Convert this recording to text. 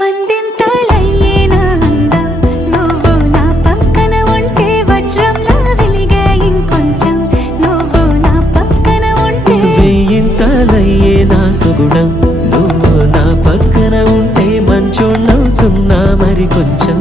వందింతలయ్యేనా అందం నువ్వు నా పక్కన ఉంటే వజ్రంలా వెలిగే ఇంకొంచెం నువ్వు నా పక్కన ఉంటే వెయ్యింతలయ్యేనా సుగుణం నువ్వు నా పక్కన ఉంటే మంచోళ్ళవుతున్నా మరి కొంచెం